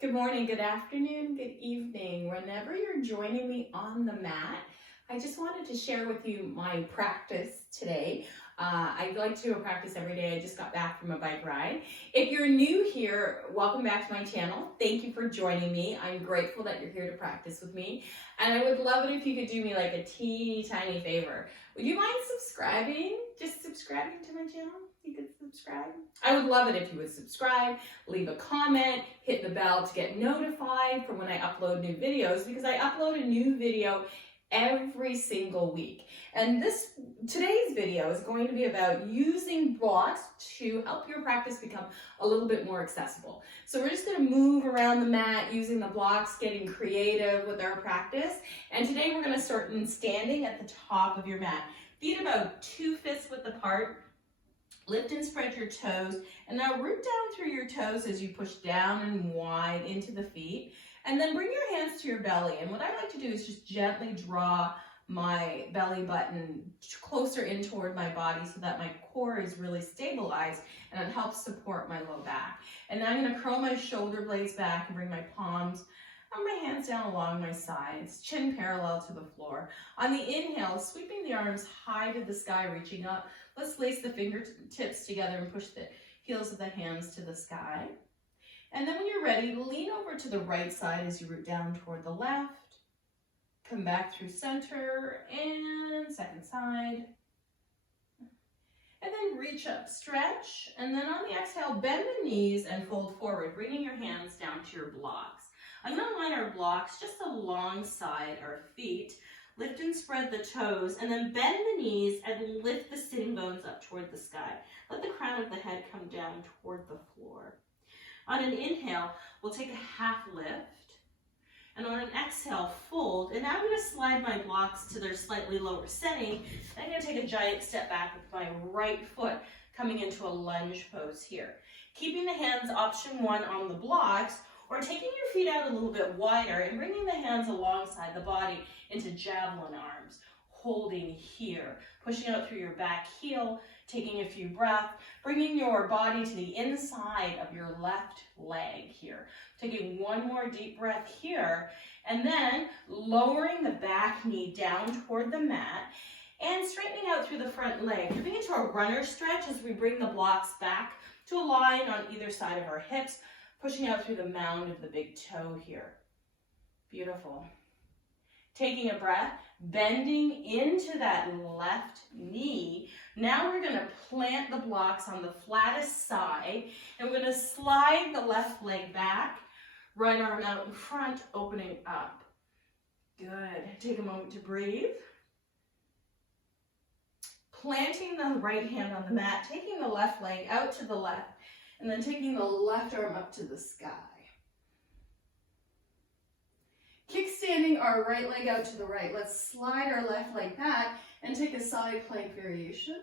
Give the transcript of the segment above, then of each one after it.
Good morning, good afternoon, good evening. Whenever you're joining me on the mat, I just wanted to share with you my practice today. I like to do a practice every day. I just got back from a bike ride. If you're new here, welcome back to my channel. Thank you for joining me. I'm grateful that you're here to practice with me. And I would love it if you could do me like a teeny tiny favor. Would you mind subscribing? Just subscribing to my channel? You could subscribe. I would love it if you would subscribe, leave a comment, hit the bell to get notified for when I upload new videos, because I upload a new video every single week. And today's video is going to be about using blocks to help your practice become a little bit more accessible. So we're just going to move around the mat using the blocks, getting creative with our practice. And today we're going to start in standing at the top of your mat. Feet about 2 fists width apart. Lift and spread your toes, and now root down through your toes as you push down and wide into the feet, and then bring your hands to your belly. And what I like to do is just gently draw my belly button closer in toward my body so that my core is really stabilized and it helps support my low back. And now I'm going to curl my shoulder blades back and bring my palms and my hands down along my sides, chin parallel to the floor. On the inhale, sweeping the arms high to the sky, reaching up. Let's lace the fingertips together and push the heels of the hands to the sky. And then when you're ready, lean over to the right side as you root down toward the left. Come back through center and second side. And then reach up, stretch. And then on the exhale, bend the knees and fold forward, bringing your hands down to your blocks. I'm going to line our blocks just alongside our feet. Lift and spread the toes, and then bend the knees and lift the sitting bones up toward the sky. Let the crown of the head come down toward the floor. On an inhale, we'll take a half lift, and on an exhale, fold. And now I'm going to slide my blocks to their slightly lower setting. I'm going to take a giant step back with my right foot coming into a lunge pose here. Keeping the hands option 1 on the blocks, or taking your feet out a little bit wider and bringing the hands alongside the body into javelin arms, holding here, pushing out through your back heel, taking a few breaths, bringing your body to the inside of your left leg here. Taking one more deep breath here, and then lowering the back knee down toward the mat and straightening out through the front leg, moving into a runner stretch as we bring the blocks back to align on either side of our hips, pushing out through the mound of the big toe here. Beautiful. Taking a breath, bending into that left knee. Now we're going to plant the blocks on the flattest side, and we're going to slide the left leg back, right arm out in front, opening up. Good. Take a moment to breathe. Planting the right hand on the mat, taking the left leg out to the left, and then taking the left arm up to the sky. Kickstanding our right leg out to the right. Let's slide our left leg back and take a side plank variation.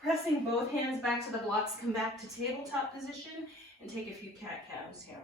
Pressing both hands back to the blocks, come back to tabletop position and take a few cat-cows here.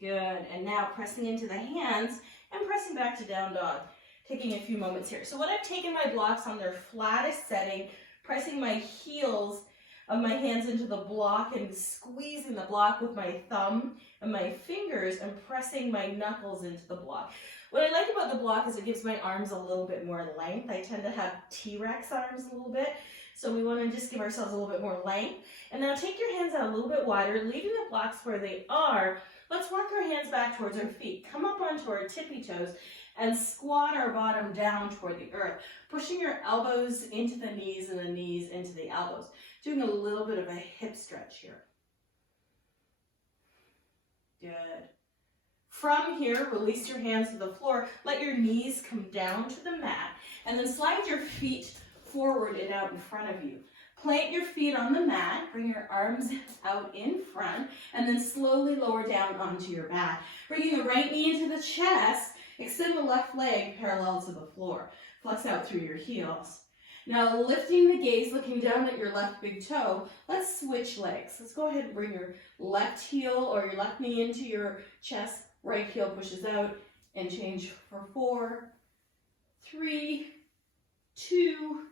Good, and now pressing into the hands and pressing back to down dog, taking a few moments here. So when I've taken my blocks on their flattest setting, pressing my heels of my hands into the block and squeezing the block with my thumb and my fingers and pressing my knuckles into the block. What I like about the block is it gives my arms a little bit more length. I tend to have T-Rex arms a little bit, so we want to just give ourselves a little bit more length. And now take your hands out a little bit wider, leaving the blocks where they are. Let's walk our hands back towards our feet. Come up onto our tippy toes and squat our bottom down toward the earth, pushing your elbows into the knees and the knees into the elbows. Doing a little bit of a hip stretch here. Good. From here, release your hands to the floor. Let your knees come down to the mat, and then slide your feet forward and out in front of you. Plant your feet on the mat, bring your arms out in front, and then slowly lower down onto your back. Bringing the right knee into the chest, extend the left leg parallel to the floor. Flex out through your heels. Now lifting the gaze, looking down at your left big toe, let's switch legs. Let's go ahead and bring your left heel or your left knee into your chest, right heel pushes out, and change for 4, 3, 2,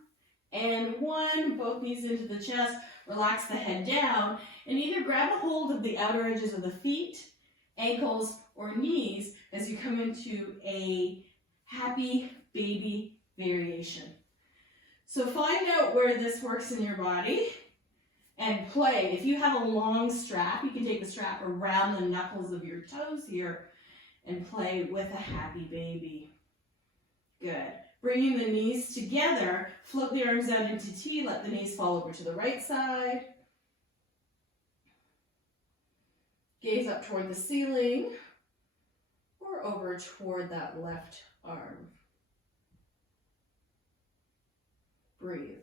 one, both knees into the chest, relax the head down, and either grab a hold of the outer edges of the feet, ankles, or knees as you come into a happy baby variation. So find out where this works in your body and play. If you have a long strap, you can take the strap around the knuckles of your toes here and play with a happy baby. Good. Bringing the knees together, float the arms out into T, let the knees fall over to the right side. Gaze up toward the ceiling or over toward that left arm. Breathe.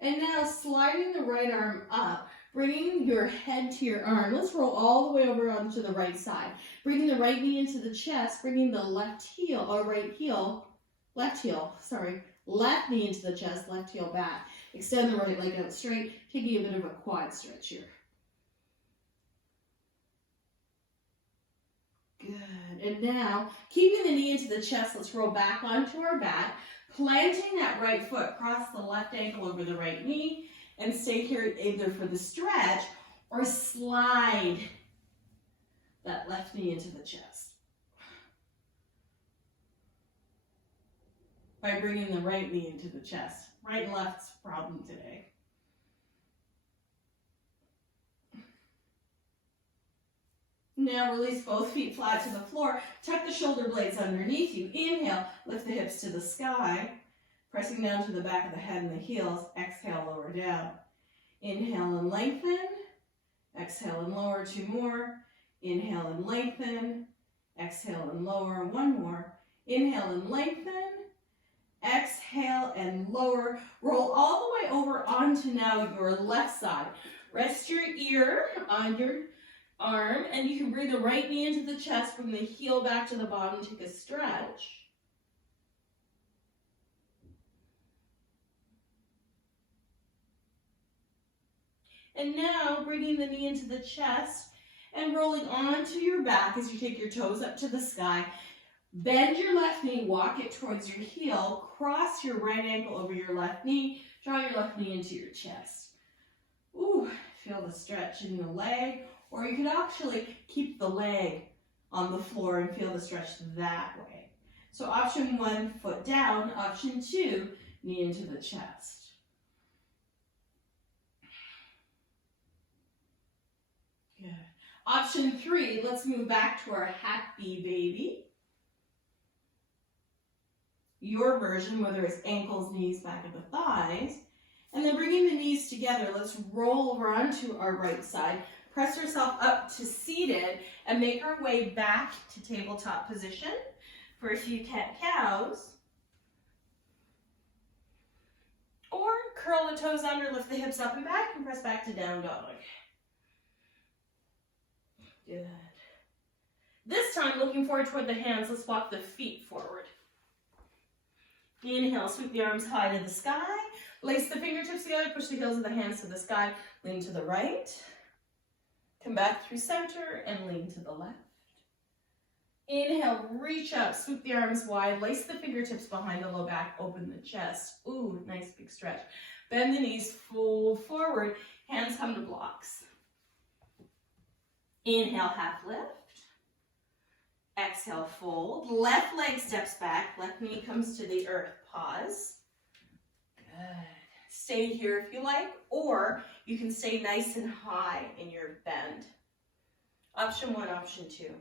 And now sliding the right arm up, bringing your head to your arm. Let's roll all the way over onto the right side. Bringing the right knee into the chest, bringing the left knee into the chest, left heel back. Extend the right leg out straight, taking a bit of a quad stretch here. Good. And now, keeping the knee into the chest, let's roll back onto our back, planting that right foot, cross the left ankle over the right knee, and stay here either for the stretch or slide that left knee into the chest. By bringing the right knee into the chest. Right and left's a problem today. Now release both feet flat to the floor. Tuck the shoulder blades underneath you. Inhale, lift the hips to the sky. Pressing down to the back of the head and the heels. Exhale, lower down. Inhale and lengthen. Exhale and lower. Two more. Inhale and lengthen. Exhale and lower. One more. Inhale and lengthen. Exhale and lower. Roll all the way over onto now your left side. Rest your ear on your arm, and you can bring the right knee into the chest, bring the heel back to the bottom, take a stretch. And now bringing the knee into the chest and rolling onto your back as you take your toes up to the sky. Bend your left knee, walk it towards your heel, cross your right ankle over your left knee, draw your left knee into your chest. Ooh, feel the stretch in the leg, or you could actually keep the leg on the floor and feel the stretch that way. So option one, foot down. Option two, knee into the chest. Good. Option three, let's move back to our happy baby. Your version, whether it's ankles, knees, back of the thighs. And then bringing the knees together, let's roll over onto our right side. Press yourself up to seated and make our way back to tabletop position for a few cat-cows. Or curl the toes under, lift the hips up and back, and press back to down dog. Good. This time, looking forward toward the hands, let's walk the feet forward. Inhale, sweep the arms high to the sky. Lace the fingertips together, push the heels of the hands to the sky. Lean to the right. Come back through center and lean to the left. Inhale, reach up, sweep the arms wide. Lace the fingertips behind the low back, open the chest. Ooh, nice big stretch. Bend the knees, fold forward. Hands come to blocks. Inhale, half lift. Exhale, fold. Left leg steps back. Left knee comes to the earth. Pause. Good. Stay here if you like, or you can stay nice and high in your bend. Option one, option two.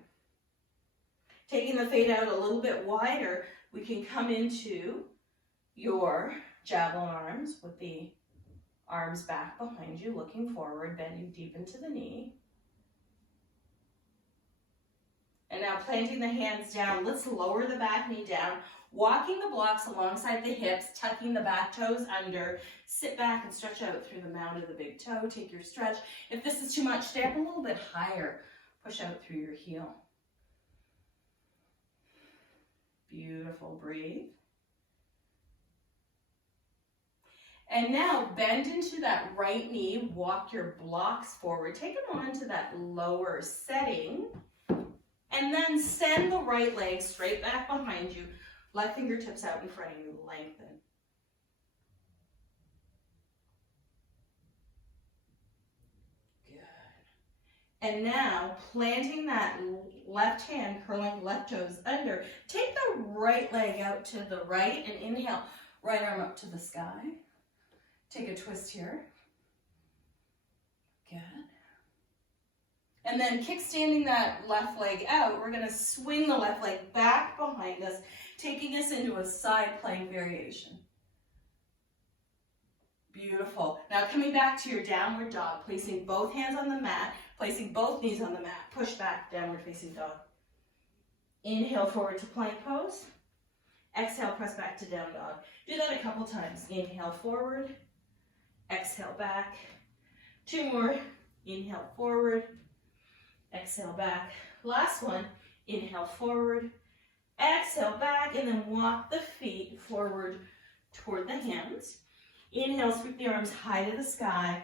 Taking the fade out a little bit wider, we can come into your javelin arms with the arms back behind you, looking forward, bending deep into the knee. And now planting the hands down, let's lower the back knee down, walking the blocks alongside the hips, tucking the back toes under. Sit back and stretch out through the mound of the big toe. Take your stretch. If this is too much, stay up a little bit higher. Push out through your heel. Beautiful, breathe. And now bend into that right knee, walk your blocks forward. Take them onto that lower setting. And then send the right leg straight back behind you. Left fingertips out in front of you, lengthen. And now, planting that left hand, curling left toes under, take the right leg out to the right and inhale, right arm up to the sky. Take a twist here. Good. And then kickstanding that left leg out, we're gonna swing the left leg back behind us, taking us into a side plank variation. Beautiful. Now coming back to your downward dog, placing both hands on the mat, placing both knees on the mat, push back, downward facing dog. Inhale forward to plank pose. Exhale, press back to down dog. Do that a couple times. Inhale forward, exhale back. 2 more. Inhale forward, exhale back. Last one. Inhale forward, exhale back, and then walk the feet forward toward the hands. Inhale, sweep the arms high to the sky.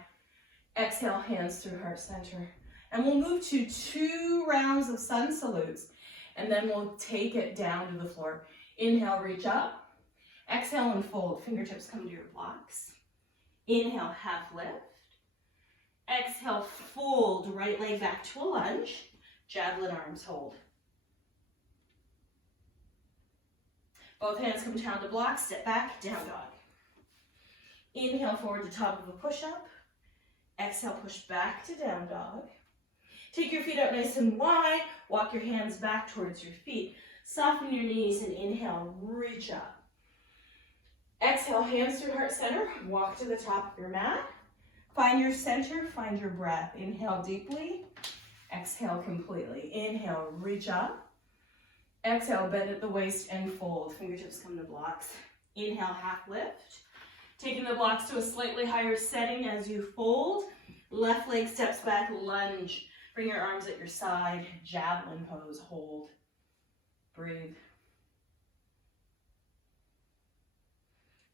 Exhale, hands through heart center. And we'll move to 2 rounds of sun salutes, and then we'll take it down to the floor. Inhale, reach up. Exhale and fold. Fingertips come to your blocks. Inhale, half lift. Exhale, fold. Right leg back to a lunge. Javelin arms hold. Both hands come down to blocks. Step back, down dog. Inhale forward to top of a push-up. Exhale, push back to down dog. Take your feet out nice and wide. Walk your hands back towards your feet. Soften your knees and inhale, reach up. Exhale, hands through heart center. Walk to the top of your mat. Find your center, find your breath. Inhale deeply. Exhale completely. Inhale, reach up. Exhale, bend at the waist and fold. Fingertips come to blocks. Inhale, half lift. Taking the blocks to a slightly higher setting as you fold. Left leg steps back, lunge. Bring your arms at your side, javelin pose, hold. Breathe.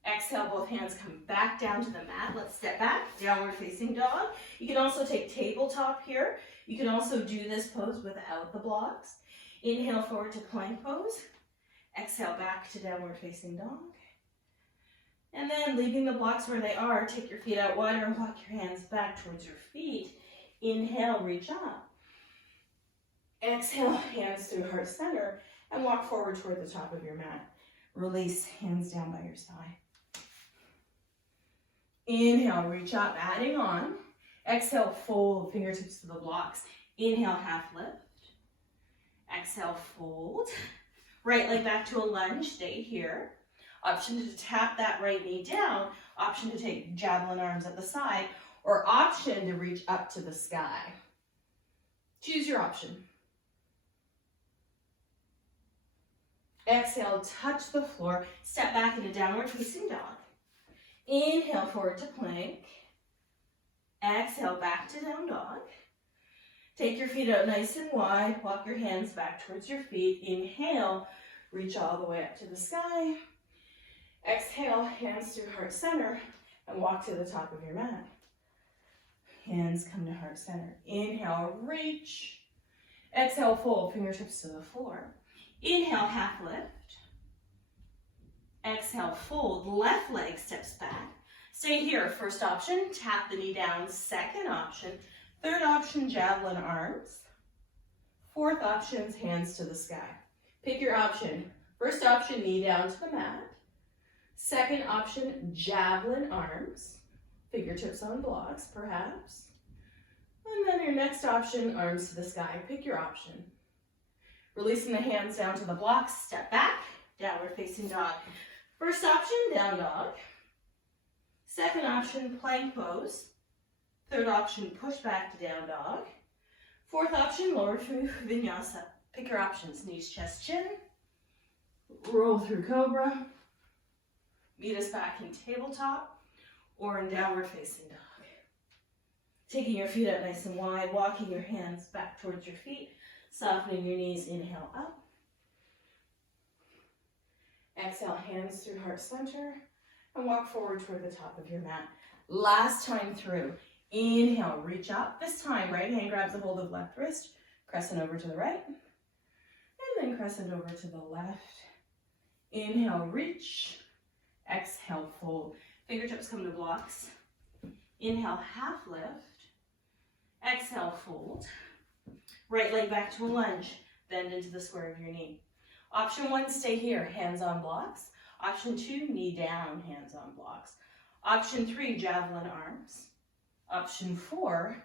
Exhale, both hands come back down to the mat. Let's step back, downward facing dog. You can also take tabletop here. You can also do this pose without the blocks. Inhale forward to plank pose. Exhale back to downward facing dog. And then leaving the blocks where they are, take your feet out wider and walk your hands back towards your feet. Inhale, reach up. Exhale, hands through heart center and walk forward toward the top of your mat. Release, hands down by your side. Inhale, reach up, adding on. Exhale, fold, fingertips to the blocks. Inhale, half lift. Exhale, fold. Right leg back to a lunge, stay here. Option to tap that right knee down. Option to take javelin arms at the side. Or option to reach up to the sky. Choose your option. Exhale, touch the floor. Step back into downward facing dog. Inhale forward to plank. Exhale back to down dog. Take your feet out nice and wide. Walk your hands back towards your feet. Inhale, reach all the way up to the sky. Exhale, hands through heart center and walk to the top of your mat. Hands come to heart center. Inhale, reach. Exhale, fold, fingertips to the floor. Inhale, half lift. Exhale, fold, left leg steps back. Stay here. First option, tap the knee down. Second option. Third option, javelin arms. Fourth option, hands to the sky. Pick your option. First option, knee down to the mat. Second option, javelin arms. Fingertips on blocks, perhaps. And then your next option, arms to the sky. Pick your option. Releasing the hands down to the blocks, step back, downward facing dog. First option, down dog. Second option, plank pose. Third option, push back to down dog. Fourth option, lower through vinyasa. Pick your options, knees, chest, chin. Roll through cobra. Meet us back in tabletop or in downward facing dog. Taking your feet out nice and wide, walking your hands back towards your feet, softening your knees, inhale up. Exhale, hands through heart center, and walk forward toward the top of your mat. Last time through, inhale, reach up. This time, right hand grabs a hold of left wrist, crescent over to the right, and then crescent over to the left. Inhale, reach. Exhale, fold. Fingertips come to blocks. Inhale, half lift. Exhale, fold. Right leg back to a lunge. Bend into the square of your knee. Option 1, stay here, hands on blocks. Option 2, knee down, hands on blocks. Option 3, javelin arms. Option 4,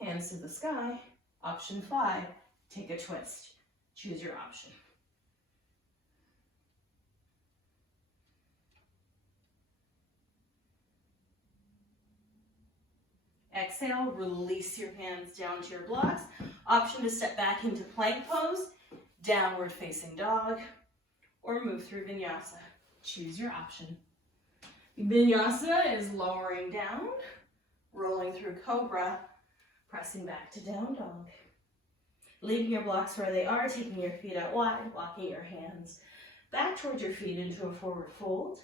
hands to the sky. Option 5, take a twist. Choose your option. Exhale, release your hands down to your blocks. Option to step back into plank pose, downward facing dog, or move through vinyasa. Choose your option. Vinyasa is lowering down, rolling through cobra, pressing back to down dog. Leaving your blocks where they are, taking your feet out wide, walking your hands back towards your feet into a forward fold.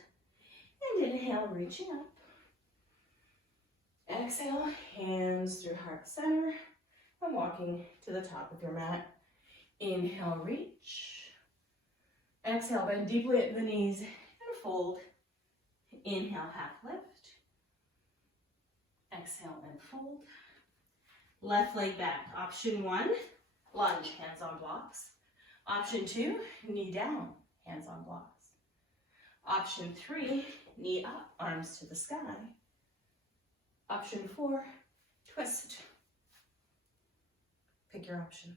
And inhale, reaching up. Exhale, hands through heart center and walking to the top of your mat. Inhale, reach. Exhale, bend deeply at the knees and fold. Inhale, half lift. Exhale and fold. Left leg back. Option 1, lunge, hands on blocks. Option 2, knee down, hands on blocks. Option 3, knee up, arms to the sky. Option 4, twist. Pick your options.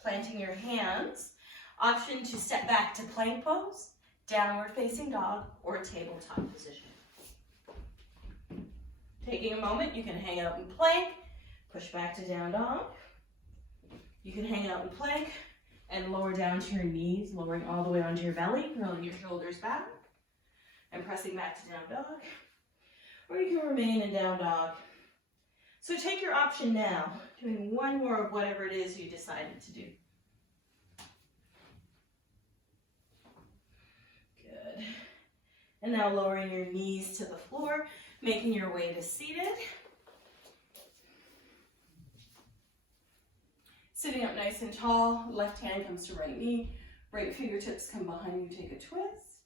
Planting your hands. Option to step back to plank pose, downward facing dog, or tabletop position. Taking a moment, you can hang out in plank, push back to down dog. You can hang out in plank and lower down to your knees, lowering all the way onto your belly, rolling your shoulders back, and pressing back to down dog. Or you can remain in down dog. So take your option now, doing one more of whatever it is you decided to do. Good. And now lowering your knees to the floor, making your way to seated. Sitting up nice and tall, left hand comes to right knee, right fingertips come behind you, take a twist.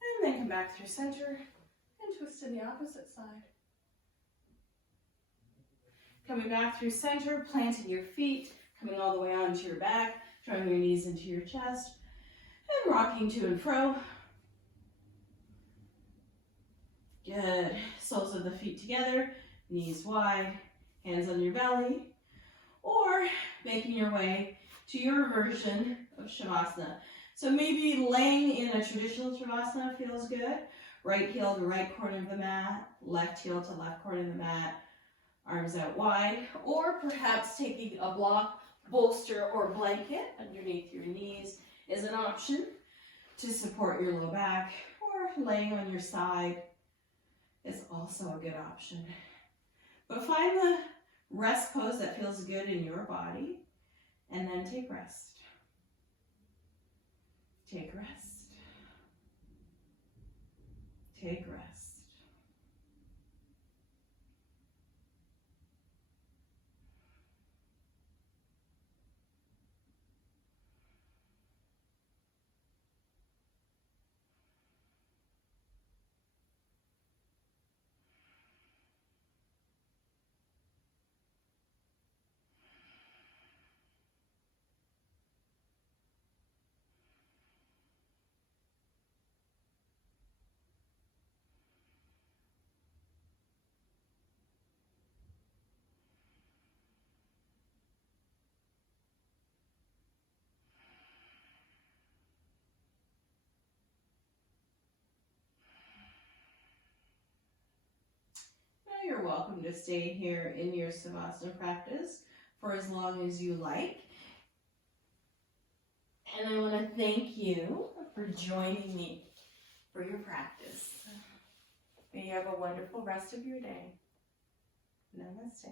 And then come back through center and twist to the opposite side. Coming back through center, planting your feet, coming all the way onto your back, drawing your knees into your chest, and rocking to and fro. Good. Soles of the feet together, knees wide, hands on your belly, or making your way to your version of Shavasana. So maybe laying in a traditional Shavasana feels good. Right heel to right corner of the mat, left heel to left corner of the mat, arms out wide, or perhaps taking a block, bolster, or blanket underneath your knees is an option to support your low back, or laying on your side is also a good option. But find the rest pose that feels good in your body, and then take rest. Take rest. Take rest. You're welcome to stay here in your Savasana practice for as long as you like. And I want to thank you for joining me for your practice. May you have a wonderful rest of your day. Namaste.